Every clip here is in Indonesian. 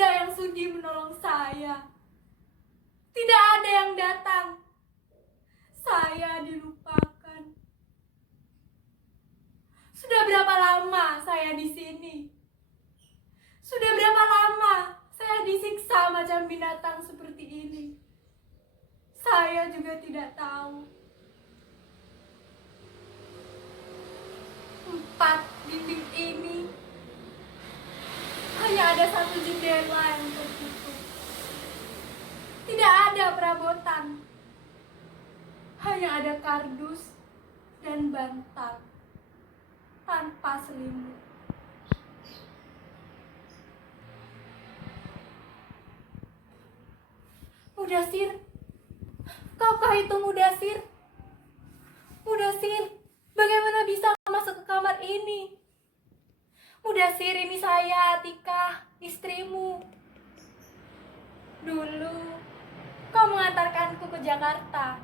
ada yang sudi menolong saya. Tidak ada yang datang. Saya dilupakan. Sudah berapa lama saya di sini? Sudah berapa lama saya disiksa macam binatang seperti ini? Saya juga tidak tahu. 4 dinding ini hanya ada 1 jendela yang tertutup. Tidak ada perabotan. Hanya ada kardus dan bantal tanpa selimut. Mudasir, kaukah itu Mudasir? Mudasir, bagaimana bisa masuk ke kamar ini? Mudasir, ini saya, Atika, istrimu. Dulu, kau mengantarkanku ke Jakarta.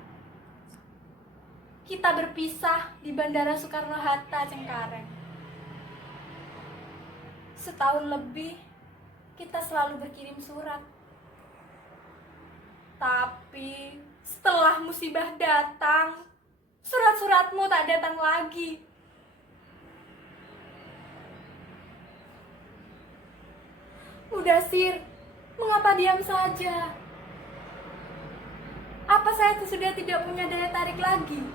Kita berpisah di Bandara Soekarno-Hatta, Cengkareng. Setahun lebih, kita selalu berkirim surat. Tapi setelah musibah datang, surat-suratmu tak datang lagi. Mudasir, mengapa diam saja? Apa saya sudah tidak punya daya tarik lagi?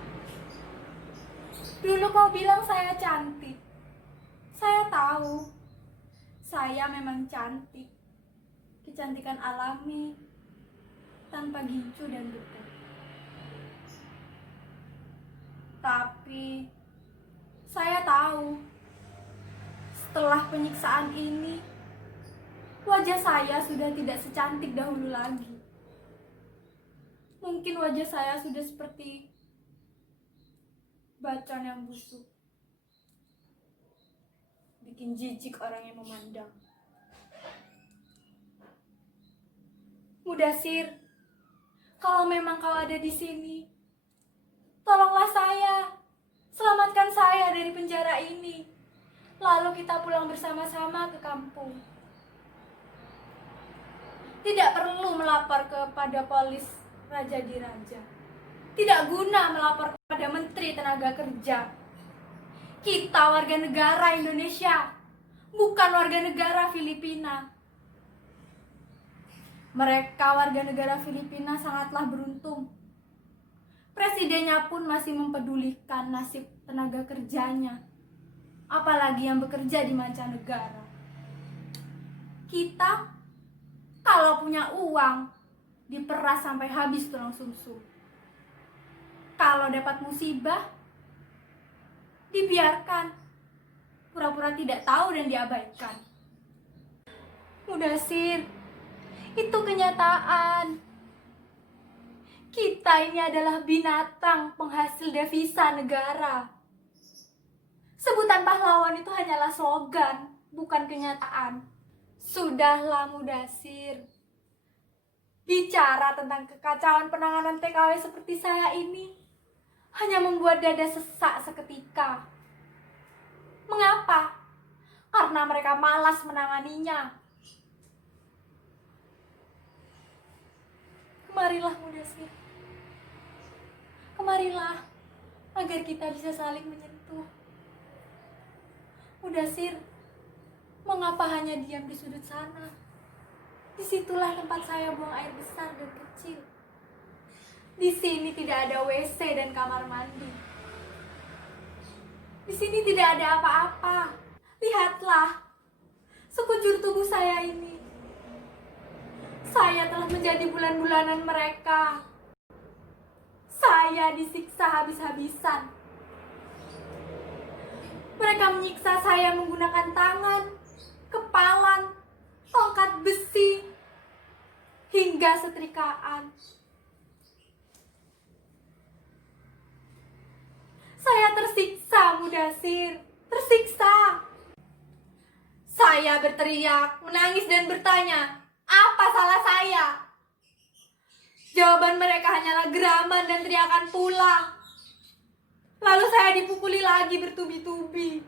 Dulu kau bilang saya cantik. Saya tahu, saya memang cantik. Kecantikan alami, tanpa gincu dan bedak. Tapi saya tahu, setelah penyiksaan ini, wajah saya sudah tidak secantik dahulu lagi. Mungkin wajah saya sudah seperti bacaan yang busuk, bikin jijik orang yang memandang. Mudasir, kalau memang kau ada di sini, tolonglah saya, selamatkan saya dari penjara ini. Lalu kita pulang bersama-sama ke kampung. Tidak perlu melapor kepada polis Raja Diraja. Tidak guna melapor kepada Menteri Tenaga Kerja. Kita warga negara Indonesia, bukan warga negara Filipina. Mereka warga negara Filipina sangatlah beruntung. Presidennya pun masih mempedulikan nasib tenaga kerjanya, apalagi yang bekerja di mancanegara. Kita, kalau punya uang, diperas sampai habis tulang sumsum. Kalau dapat musibah, dibiarkan, pura-pura tidak tahu dan diabaikan. Mudasir, itu kenyataan. Kita ini adalah binatang penghasil devisa negara. Sebutan pahlawan itu hanyalah slogan, bukan kenyataan. Sudahlah Mudasir. Bicara tentang kekacauan penanganan TKW seperti saya ini hanya membuat dada sesak seketika. Mengapa? Karena mereka malas menanganinya. Kemarilah Mudasir. Kemarilah agar kita bisa saling menyentuh. Mudasir, mengapa hanya diam di sudut sana? Disitulah tempat saya buang air besar dan kecil. Di sini tidak ada WC dan kamar mandi. Di sini tidak ada apa-apa. Lihatlah, sekujur tubuh saya ini. Saya telah menjadi bulan-bulanan mereka. Saya disiksa habis-habisan. Mereka menyiksa saya menggunakan tangan, kepalan, tongkat besi, hingga setrikaan. Saya tersiksa, Mudasir, tersiksa. Saya berteriak, menangis dan bertanya, apa salah saya? Jawaban mereka hanyalah geraman dan teriakan pula. Lalu saya dipukuli lagi bertubi-tubi.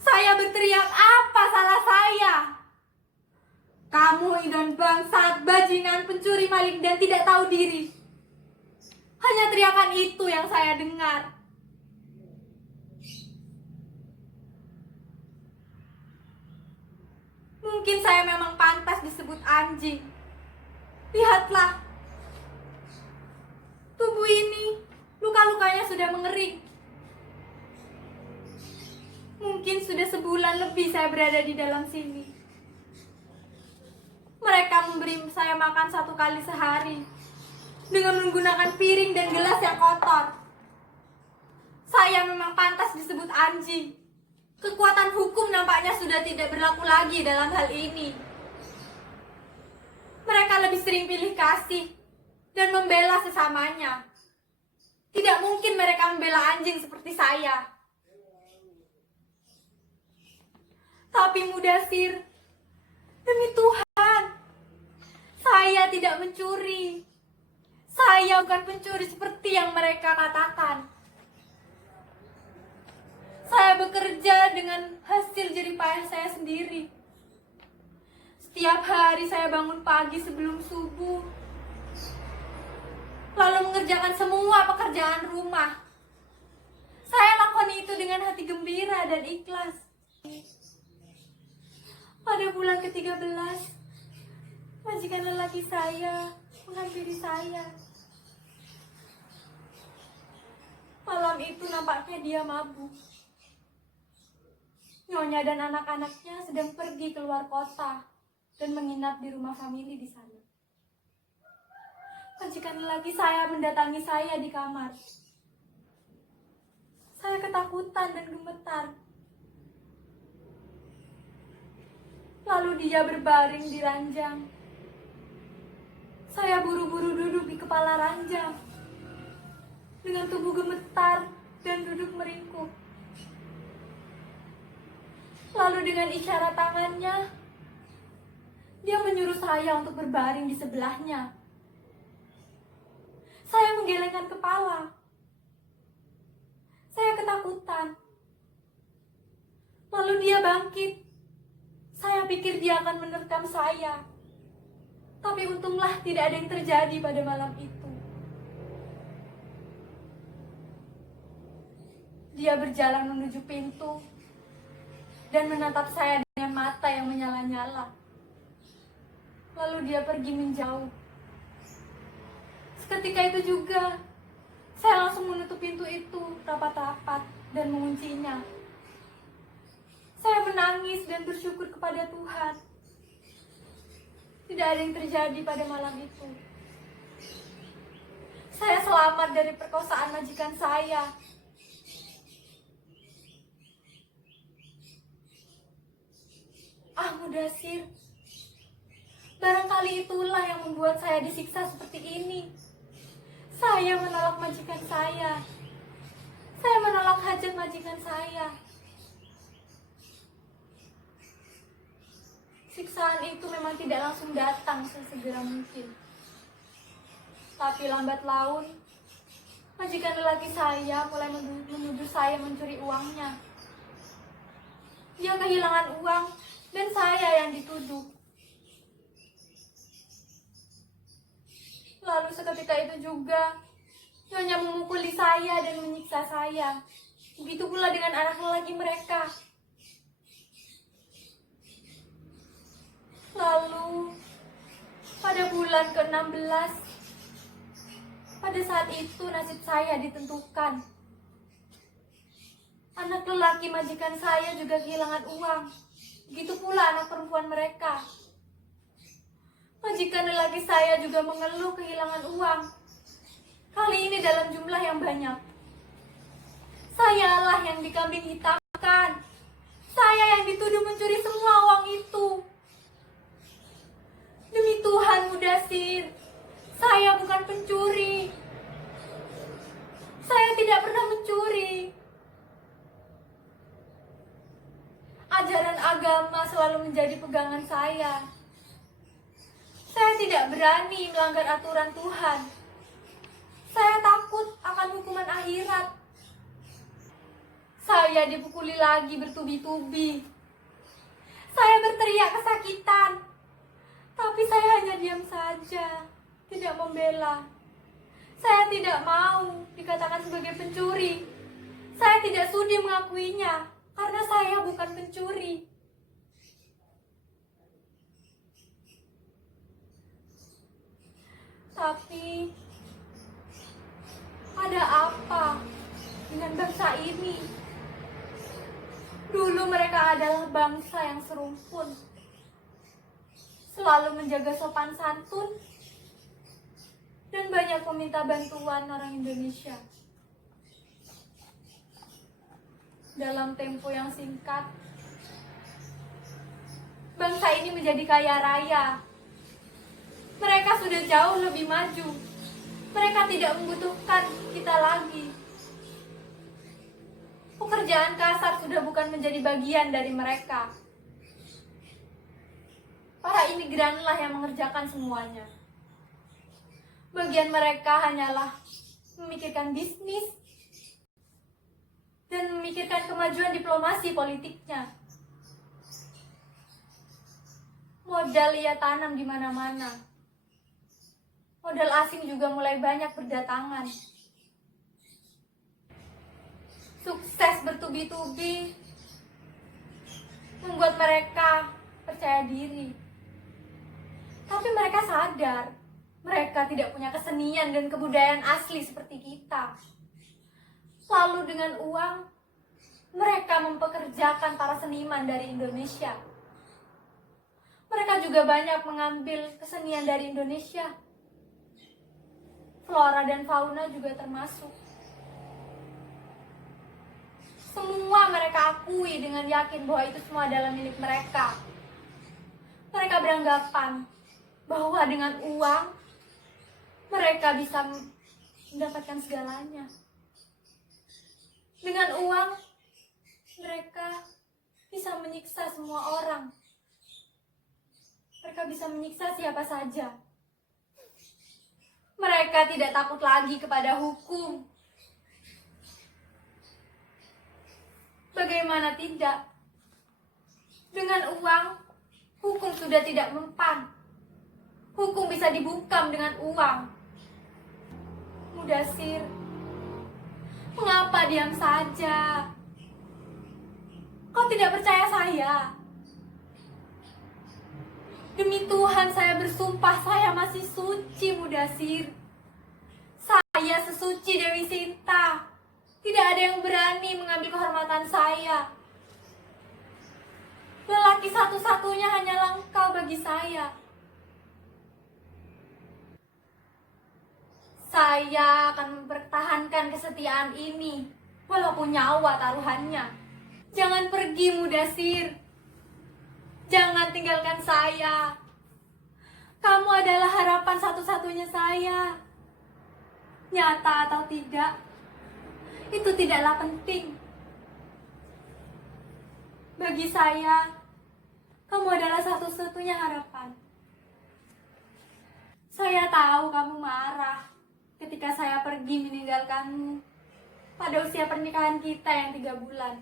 Saya berteriak, apa salah saya? Kamu idon bangsat, bajingan, pencuri, maling, dan tidak tahu diri. Hanya teriakan itu yang saya dengar. Mungkin saya memang pantas disebut anjing. Lihatlah, tubuh ini, luka-lukanya sudah mengering. Mungkin sudah sebulan lebih saya berada di dalam sini. Mereka memberi saya makan 1 kali sehari dengan menggunakan piring dan gelas yang kotor. Saya memang pantas disebut anjing. Kekuatan hukum nampaknya sudah tidak berlaku lagi dalam hal ini. Mereka lebih sering pilih kasih dan membela sesamanya. Tidak mungkin mereka membela anjing seperti saya. Tapi Mudasir, demi Tuhan, saya tidak mencuri. Saya bukan pencuri seperti yang mereka katakan. Saya bekerja dengan hasil jerih payah saya sendiri. Setiap hari saya bangun pagi sebelum subuh, lalu mengerjakan semua pekerjaan rumah. Saya lakukan itu dengan hati gembira dan ikhlas. Pada bulan ke-13, majikan lelaki saya menghampiri saya. Malam itu nampaknya dia mabuk. Nyonya dan anak-anaknya sedang pergi keluar kota dan menginap di rumah famili di sana. Majikan lelaki saya mendatangi saya di kamar. Saya ketakutan dan gemetar. Lalu dia berbaring di ranjang. Saya buru-buru duduk di kepala ranjang dengan tubuh gemetar dan duduk meringkuk. Lalu dengan isyarat tangannya, dia menyuruh saya untuk berbaring di sebelahnya. Saya menggelengkan kepala. Saya ketakutan. Lalu dia bangkit. Saya pikir dia akan menerkam saya. Tapi untunglah tidak ada yang terjadi pada malam itu. Dia berjalan menuju pintu dan menatap saya dengan mata yang menyala-nyala. Lalu dia pergi menjauh. Seketika itu juga, saya langsung menutup pintu itu rapat-rapat dan menguncinya. Saya menangis dan bersyukur kepada Tuhan. Tidak ada yang terjadi pada malam itu. Saya selamat dari perkosaan majikan saya. Mudasir, barangkali itulah yang membuat saya disiksa seperti ini. Saya menolak majikan saya. Saya menolak hajat majikan saya. Siksaan itu memang tidak langsung datang sesegera mungkin. Tapi lambat laun, majikan lelaki saya mulai menuduh saya mencuri uangnya. Dia kehilangan uang dan saya yang dituduh. Lalu seketika itu juga, Nyonya memukuli saya dan menyiksa saya. Begitu pula dengan anak lelaki mereka. Lalu, pada bulan ke-16, pada saat itu nasib saya ditentukan. Anak lelaki majikan saya juga kehilangan uang. Begitu pula anak perempuan mereka. Majikan lelaki saya juga mengeluh kehilangan uang. Kali ini dalam jumlah yang banyak. Sayalah yang dikambing hitamkan. Saya yang dituduh mencuri semua uang itu. Demi Tuhan Mudasir, saya bukan pencuri. Saya tidak pernah mencuri. Ajaran agama selalu menjadi pegangan saya. Saya tidak berani melanggar aturan Tuhan. Saya takut akan hukuman akhirat. Saya dipukuli lagi bertubi-tubi. Saya berteriak kesakitan. Tapi saya hanya diam saja, tidak membela. Saya tidak mau dikatakan sebagai pencuri. Saya tidak sudi mengakuinya, karena saya bukan pencuri. Tapi, ada apa dengan bangsa ini? Dulu mereka adalah bangsa yang serumpun, selalu menjaga sopan santun, dan banyak meminta bantuan orang Indonesia. Dalam tempo yang singkat, bangsa ini menjadi kaya raya. Mereka sudah jauh lebih maju. Mereka tidak membutuhkan kita lagi. Pekerjaan kasar sudah bukan menjadi bagian dari mereka. Para imigranlah yang mengerjakan semuanya. Bagian mereka hanyalah memikirkan bisnis dan memikirkan kemajuan diplomasi politiknya. Modal ia tanam di mana-mana. Modal asing juga mulai banyak berdatangan. Sukses bertubi-tubi membuat mereka percaya diri. Tapi mereka sadar, mereka tidak punya kesenian dan kebudayaan asli seperti kita. Lalu dengan uang, mereka mempekerjakan para seniman dari Indonesia. Mereka juga banyak mengambil kesenian dari Indonesia. Flora dan fauna juga termasuk. Semua mereka akui dengan yakin bahwa itu semua adalah milik mereka. Mereka beranggapan bahwa dengan uang mereka bisa mendapatkan segalanya. Dengan uang mereka bisa menyiksa semua orang. Mereka bisa menyiksa siapa saja. Mereka tidak takut lagi kepada hukum. Bagaimana tidak? Dengan uang, hukum sudah tidak mempan. Hukum bisa dibungkam dengan uang. Mudasir, mengapa diam saja? Kau tidak percaya saya? Demi Tuhan saya bersumpah saya masih suci, Mudasir. Saya sesuci Dewi Sinta. Tidak ada yang berani mengambil kehormatan saya. Lelaki satu-satunya hanyalah engkau bagi saya. Saya akan mempertahankan kesetiaan ini, walaupun nyawa taruhannya. Jangan pergi, Mudasir. Jangan tinggalkan saya. Kamu adalah harapan satu-satunya saya. Nyata atau tidak, itu tidaklah penting. Bagi saya, kamu adalah satu-satunya harapan. Saya tahu kamu marah ketika saya pergi meninggalkanmu pada usia pernikahan kita yang 3 bulan.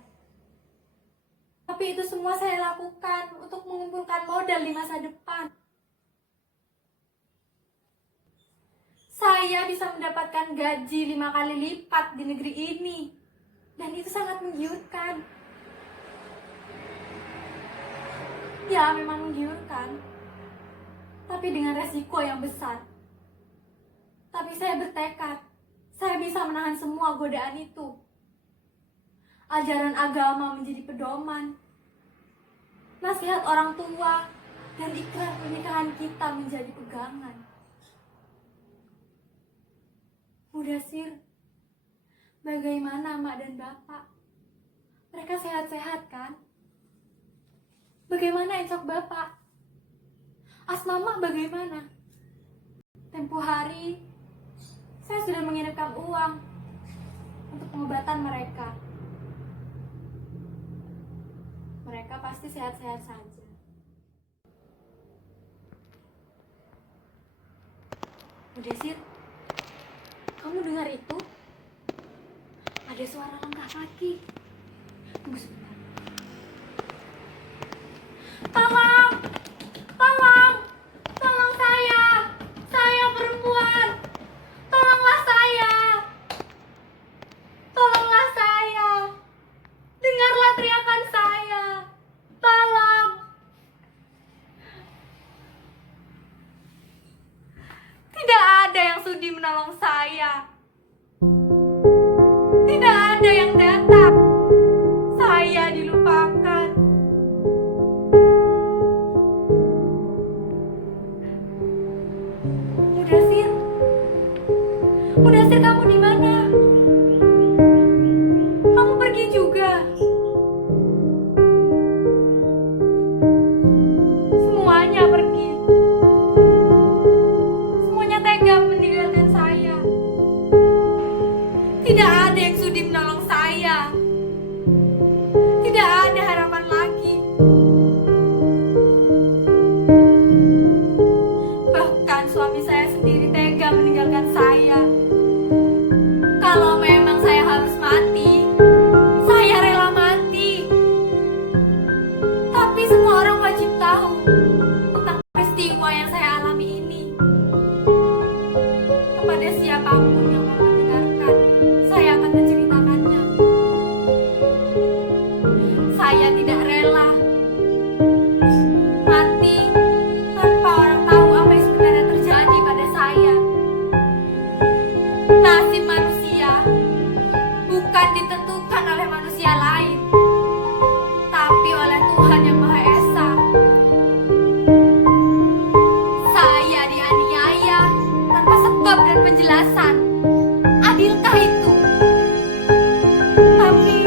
Tapi itu semua saya lakukan untuk mengumpulkan modal di masa depan. Saya bisa mendapatkan gaji 5 kali lipat di negeri ini. Dan itu sangat menggiurkan. Ya, memang menggiurkan. Tapi dengan resiko yang besar. Tapi saya bertekad, saya bisa menahan semua godaan itu. Ajaran agama menjadi pedoman. Nasihat orang tua dan ikrar pernikahan kita menjadi pegangan. Mudasir, bagaimana Mak dan Bapak? Mereka sehat-sehat kan? Bagaimana esok Bapak? Asma Mak bagaimana? Tempo hari, saya sudah mengirimkan uang untuk pengobatan mereka. Mereka pasti sehat-sehat saja. Mudasir, kamu dengar itu? Ada suara langkah kaki. Tunggu sebentar. Tolong, tolong, tolong saya perempuan, tolonglah saya, dengarlah teriakan saya, tolong. Tidak ada yang sudi menolong saya, tidak ada yang datang, saya dilupakan. Mudasir, Mudasir, kamu di mana? Kamu pergi juga. Semuanya pergi. Semuanya tega meninggalkan saya. Tidak ada yang sudi menolong saya. Tidak ada harapan lagi. Bahkan suami saya sendiri tega meninggalkan saya. Kalau memang saya harus mati, saya rela mati. Tapi semua orang wajib tahu tentang peristiwa yang saya alami ini. Kepada siapapun yang mau mendengarkan, saya akan menceritakannya. Saya tidak rela mati tanpa orang tahu apa yang sebenarnya terjadi pada saya. Nasib manusia bukan ditentukan oleh manusia lain, tapi oleh Tuhan yang Maha Esa. Saya dianiaya tanpa sebab dan penjelasan. Adilkah itu? Tapi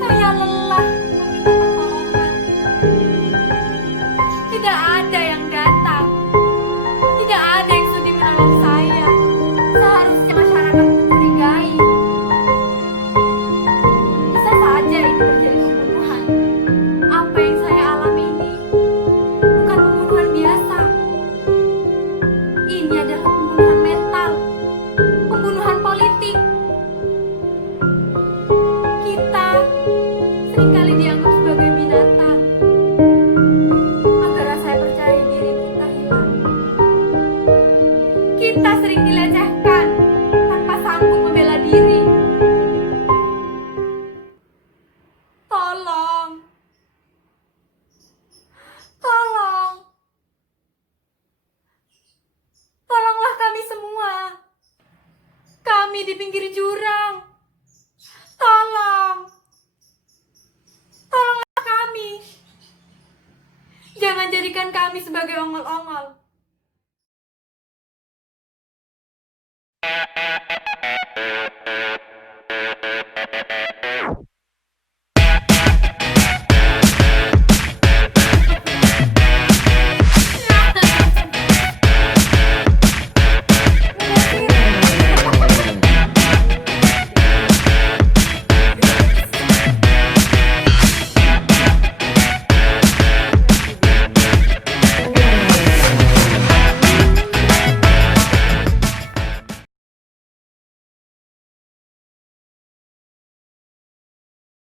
saya lelah meminta pertolongan. Tidak ada yang datang. Tidak ada yang sudi menolong saya. Seharusnya masyarakat mencurigai. Bisa saja ini terjadi pembunuhan. Apa yang saya alami ini bukan pembunuhan biasa. Ini adalah pembunuhan mental, pembunuhan politik. Kita seringkali dianggap sebagai binatang agar rasa percaya diri kita hilang. Kita sering dilecehkan tanpa sanggup membela diri. Tolong, tolong, tolonglah kami semua. Kami di pinggir jurang. Tolong, tolonglah kami. Jangan jadikan kami sebagai ongol-ongol.